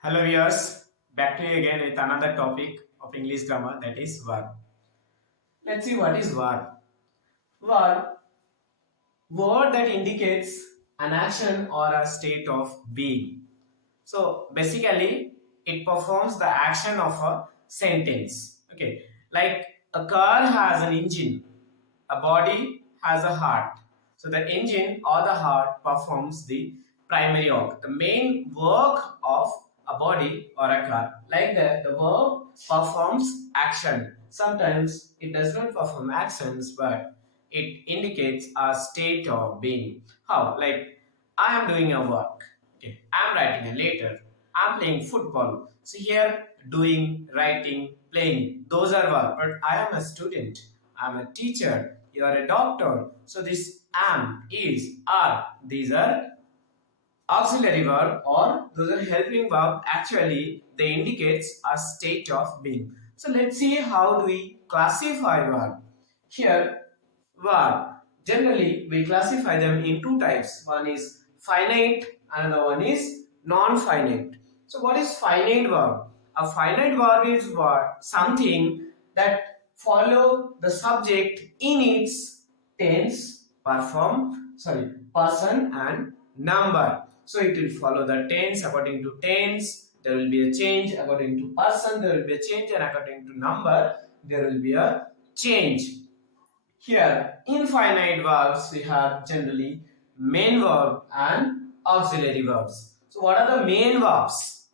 Hello viewers, back to you again with another topic of English grammar, that is verb. Let's see what is verb. Verb, word that indicates an action or a state of being. So basically it performs the action of a sentence. Okay, like a car has an engine, a body has a heart. So the engine or the heart performs the primary work, the main work of a body or a car. Like that, the verb performs action. Sometimes it does not perform actions, but it indicates a state of being. How? Like I am doing a work. Okay, I am writing a letter. I am playing football. So here, doing, writing, playing, those are verb. But I am a student. I am a teacher. You are a doctor. So this am, is, are, these are auxiliary verb or those are helping verb. Actually they indicates a state of being. So let's see how do we classify verb. Here verb, generally we classify them in two types. One is finite, another one is non-finite. So what is finite verb? A finite verb is what? Something that follow the subject in its tense, person and number. So it will follow the tense. According to tense, there will be a change. According to person, there will be a change, and according to number, there will be a change. Here, infinite verbs, we have generally main verb and auxiliary verbs. So what are the main verbs?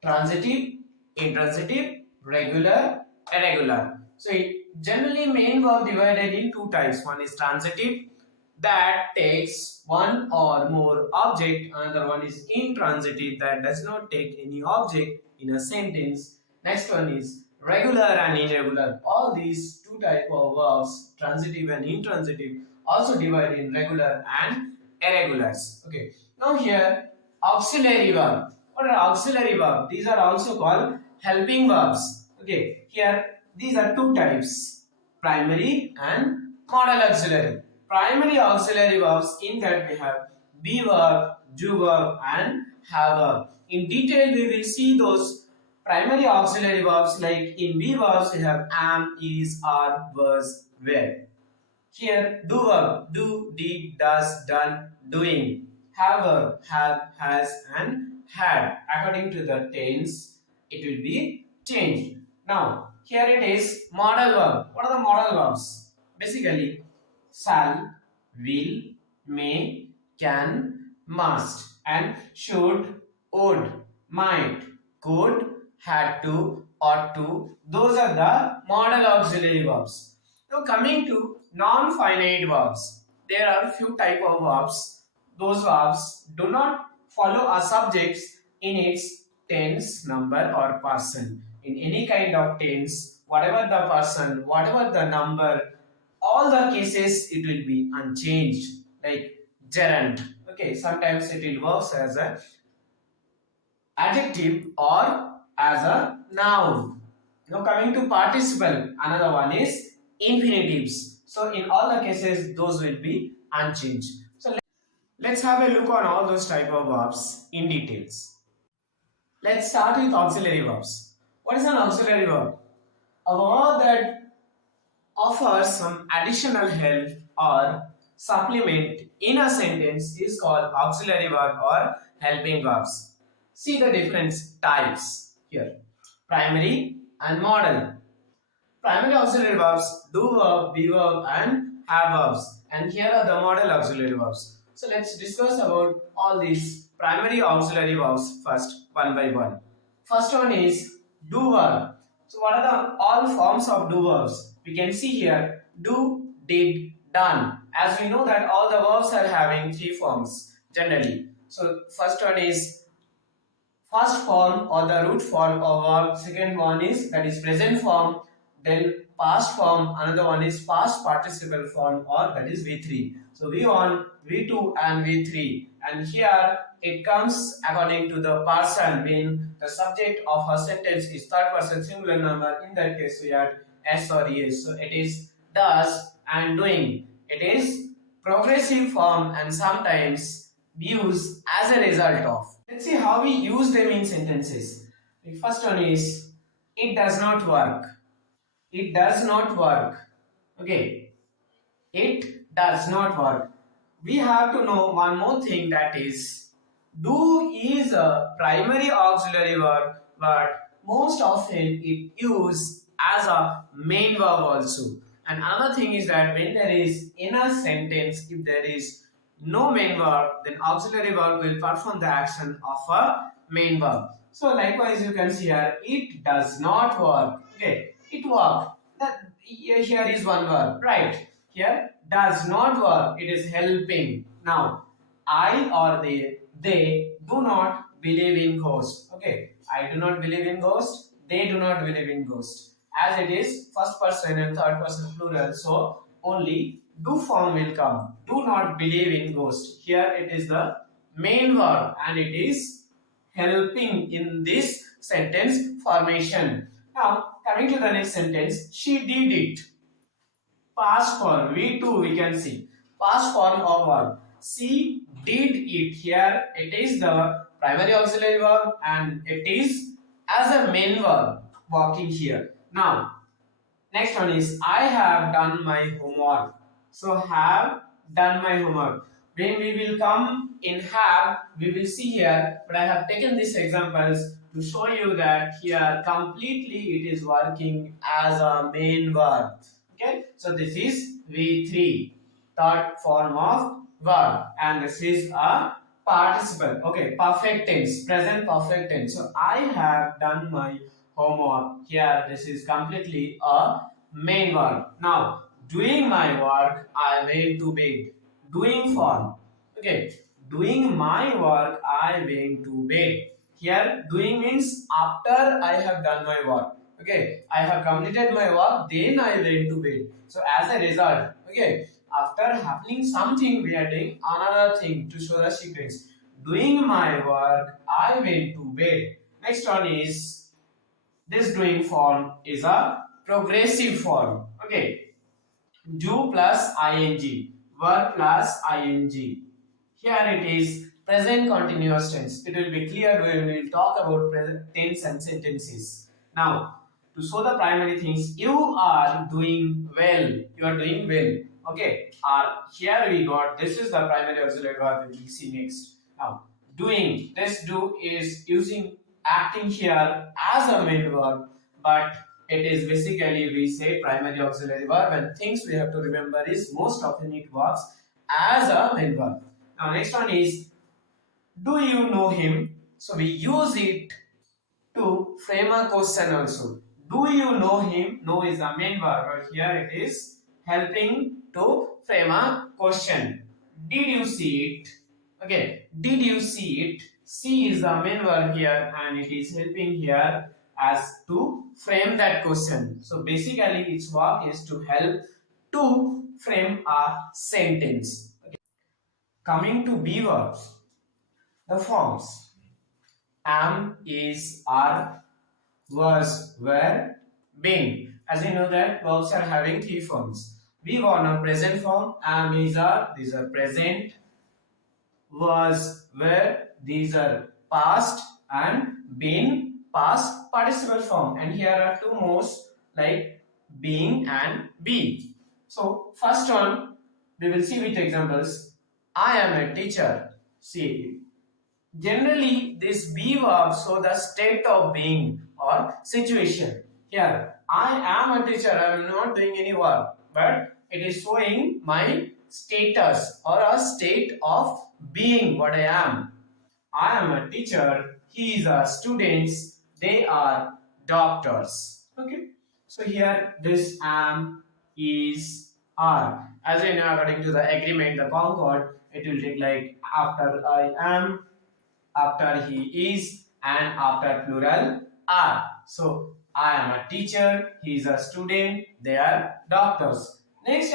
Transitive, intransitive, regular, irregular. So generally main verb divided in two types. One is transitive, that takes one or more object. Another one is intransitive, that does not take any object in a sentence. Next one is regular and irregular. All these two type of verbs, transitive and intransitive, also divide in regular and irregulars. Okay, now here auxiliary verb. What are auxiliary verb? These are also called helping verbs. Okay, here these are two types, primary and modal auxiliary. Primary auxiliary verbs, in that we have be verb, do verb and have verb. In detail we will see those primary auxiliary verbs. Like in be verbs we have am, is, are, was, were. Here do verb, do, did, does, done, doing. Have verb, have, has and had. According to the tense it will be changed. Now here it is modal verb. What are the modal verbs? Basically shall, will, may, can, must and should, would, might, could, had to, ought to. Those are the modal auxiliary verbs. Now coming to non-finite verbs. There are few type of verbs. Those verbs do not follow a subject in its tense, number or person. In any kind of tense, whatever the person, whatever the number, all the cases it will be unchanged. Like gerund. Okay, sometimes it will work as a adjective or as a noun. Now coming to participle, another one is infinitives. So in all the cases those will be unchanged. So let's have a look on all those type of verbs in details. Let's start with auxiliary verbs. What is an auxiliary verb? A verb that offers some additional help or supplement in a sentence is called auxiliary verb or helping verbs. See the different types here. Primary and modal. Primary auxiliary verbs do verb, be verb and have verbs. And here are the modal auxiliary verbs. So let's discuss about all these primary auxiliary verbs first, one by one. First one is do verb. So what are the all forms of do verbs? We can see here do, did, done. As we know that all the verbs are having three forms generally. So first one is first form or the root form of verb. Second one is that is present form. Then past form. Another one is past participle form or that is V3. So V1, V2 and V3. And here it comes according to the person, being the subject of a sentence is third person singular number. In that case we add S or ES. So it is does and doing. It is progressive form and sometimes used as a result of. Let's see how we use them in sentences. The first one is it does not work. It does not work. Okay, it does not work. We have to know one more thing, that is do is a primary auxiliary verb, but most often it used as a main verb also. And another thing is that when there is in a sentence, if there is no main verb, then auxiliary verb will perform the action of a main verb. So likewise you can see here it does not work. Okay, it work. That here is one verb, right? Here does not work. It is helping. Now I or they do not believe in ghosts. Okay, I do not believe in ghosts. They do not believe in ghosts. As it is first person and third person plural, so only do form will come. Do not believe in ghosts. Here it is the main verb and it is helping in this sentence formation. Now coming to the next sentence, she did it. Past form, we too we can see past form of verb. She did it. Here it is the primary auxiliary verb and it is as a main verb walking here. Now next one is I have done my homework. So have done my homework. When we will come in have, we will see here, but I have taken these examples to show you that here completely it is working as a main verb. Okay, so this is V3, third form of verb, and this is a participle. Okay, perfect tense, present perfect tense. So I have done my homework. Here this is completely a main verb. Now doing my work, I went to bed. Doing form. Okay, doing my work, I went to bed. Here doing means after I have done my work. Okay, I have completed my work, then I went to bed. So as a result, okay, after happening something, we are doing another thing to show the sequence. Doing my work, I went to bed. Next one is this doing form is a progressive form. Okay, do plus ing, verb plus ing. Here it is present continuous tense. It will be clear when we will talk about present tense and sentences. Now, to show the primary things, you are doing well. You are doing well. Okay. Here we got this is the primary auxiliary verb we will see next. Now, doing, this do is using acting here as a main verb, but it is basically we say primary auxiliary verb, and things we have to remember is most often it works as a main verb. Now next one is do you know him? So we use it to frame a question also. Do you know him? Know is the main verb, but here it is helping to frame a question. Did you see it? Okay, did you see it? See is the main verb here and it is helping here as to frame that question. So basically its work is to help to frame a sentence. Okay. Coming to be verbs, the forms am, is, are, was, were, been. As you know that verbs are having three forms. We want a present form, am, is, are, these are present, was, were, these are past, and been, past participle form. And here are two more like being and be. So first one we will see with examples. I am a teacher. See, generally this be verb show the state of being or situation. Here I am a teacher, I am not doing any work, but it is showing my status or a state of being what I am. I am a teacher, he is a students, they are doctors. Okay, so here this am, is, are. As I know, according to the agreement, the concord, it will take like after I am, after he is, and after plural are. So I am a teacher, he is a student, they are doctors. Next,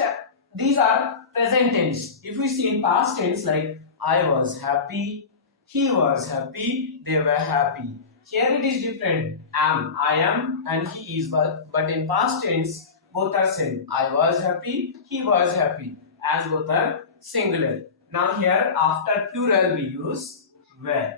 these are present tense. If we see in past tense, like I was happy, he was happy, they were happy. Here it is different. Am, I am, and he is. But in past tense, both are same. I was happy, he was happy, as both are singular. Now here after plural we use were.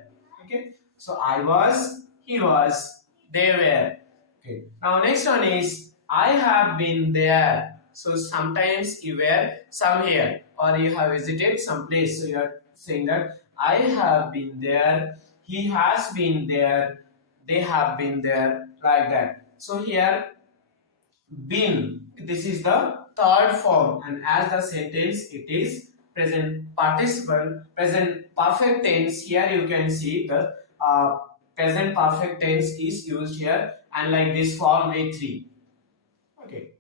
Okay, so I was, he was, they were. Okay, now next one is I have been there. So sometimes you were somewhere or you have visited some place. So you are saying that I have been there, he has been there, they have been there, like that. So here been, this is the third form, and as the sentence it is present participle, present perfect tense. Here you can see the present perfect tense is used here, and like this form V3. Okay,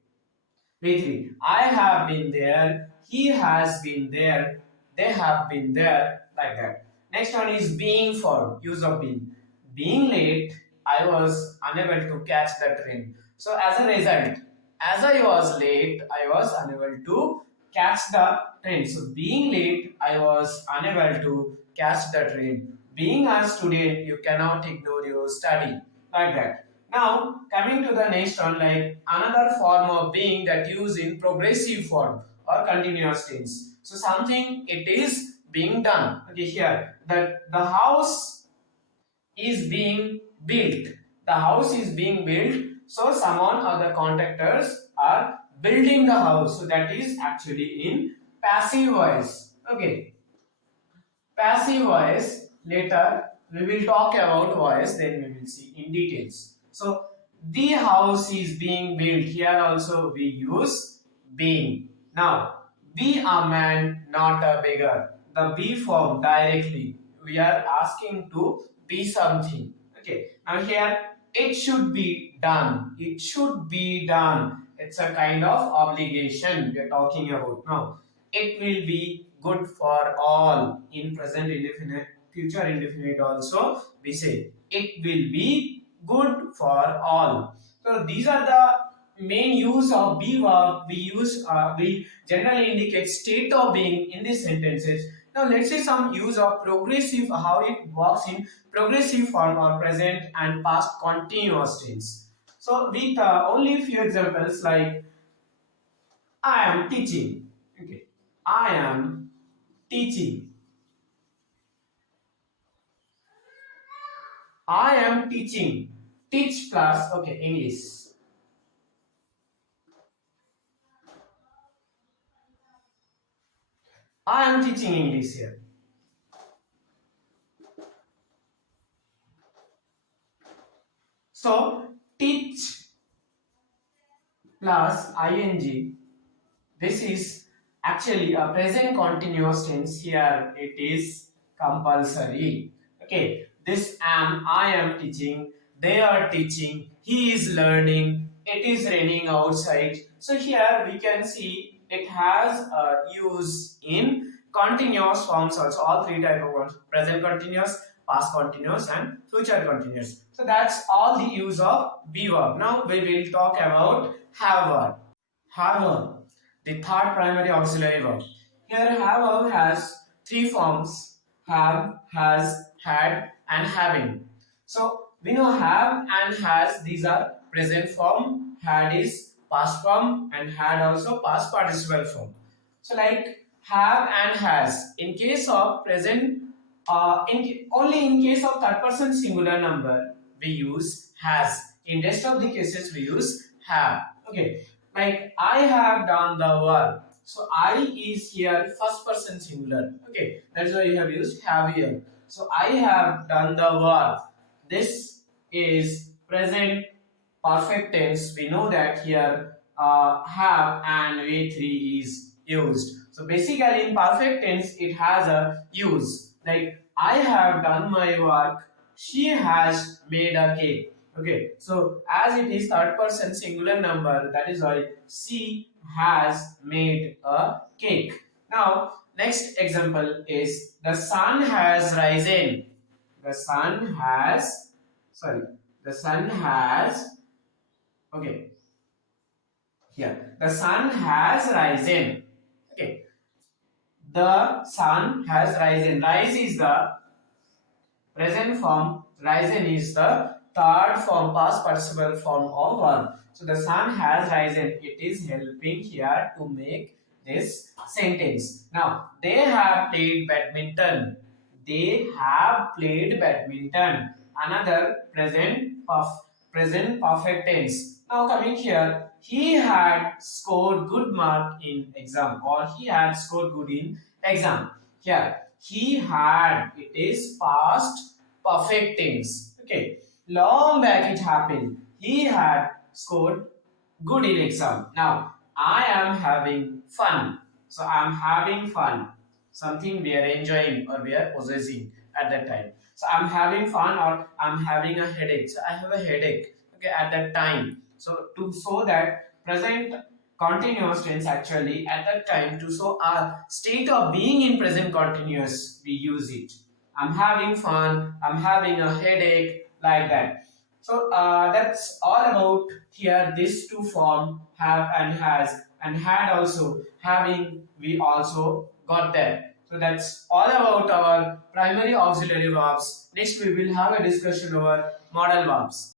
V3. I have been there, he has been there, they have been there, like that. Next one is being form, use of being. Being late, I was unable to catch the train. So as a result, as I was late, I was unable to catch the train. So being late, I was unable to catch the train. Being a student, you cannot ignore your study, like that. Now, coming to the next one, like another form of being that used in progressive form or continuous tense. So something it is being done. Okay, here that the house is being built. The house is being built. So someone or the contractors are building the house. So that is actually in passive voice. Okay, passive voice. Later we will talk about voice, then we will see in details. So the house is being built. Here also we use being. Now be a man, not a beggar. The be form directly, we are asking to be something. Okay, now here it should be done, it should be done, it's a kind of obligation we are talking about. Now it will be good for all. In present indefinite, future indefinite also we say it will be good for all. So these are the main use of be verb. We generally indicate state of being in these sentences. Now let's see some use of progressive, how it works in progressive form or present and past continuous tense. So with only few examples, like I am teaching. Okay, I am teaching. I am teaching. Teach plus, okay, English. I am teaching English here. So teach plus ing. This is actually a present continuous tense. Here it is compulsory. Okay, this I am teaching, they are teaching, he is learning, it is raining outside. So here we can see it has a use in continuous forms also, all three type of words: present continuous, past continuous and future continuous. So that's all the use of be verb. Now we will talk about have verb. Have verb, the third primary auxiliary verb. Here have verb has three forms: have, has, had and having. So we know have and has, these are present form, had is past form and had also past participle form. So like have and has, in case of present, only in case of third person singular number we use has. In rest of the cases we use have. Okay, like I have done the work. So I is here first person singular. Okay, that's why you have used have here. So I have done the work. This is present perfect tense. We know that here have and V3 is used. So basically in perfect tense it has a use. Like I have done my work, she has made a cake. Okay, so as it is third person singular number, that is why she has made a cake. Now next example is the sun has risen. The sun has, sorry, the sun has, okay, here the sun has risen. Okay, the sun has risen. Rise is the present form, risen is the third form, past participle form of verb. So the sun has risen. It is helping here to make this sentence. Now they have played badminton. They have played badminton. Another present perfect tense. Now coming here, he had scored good mark in exam, or he had scored good in exam. Here, he had, it is past perfect tense. Okay, long back it happened. He had scored good in exam. Now, I am having fun. So, I am having fun. Something we are enjoying or we are possessing at that time. So, I'm having fun or I'm having a headache. So, I have a headache, okay, at that time. So, to show that present continuous tense, actually at that time, to show a state of being in present continuous, we use it. I'm having fun, I'm having a headache, like that. So that's all about here. These two form, have and has, and had also, having, we also got that. So that's all about our primary auxiliary verbs. Next we will have a discussion over modal verbs.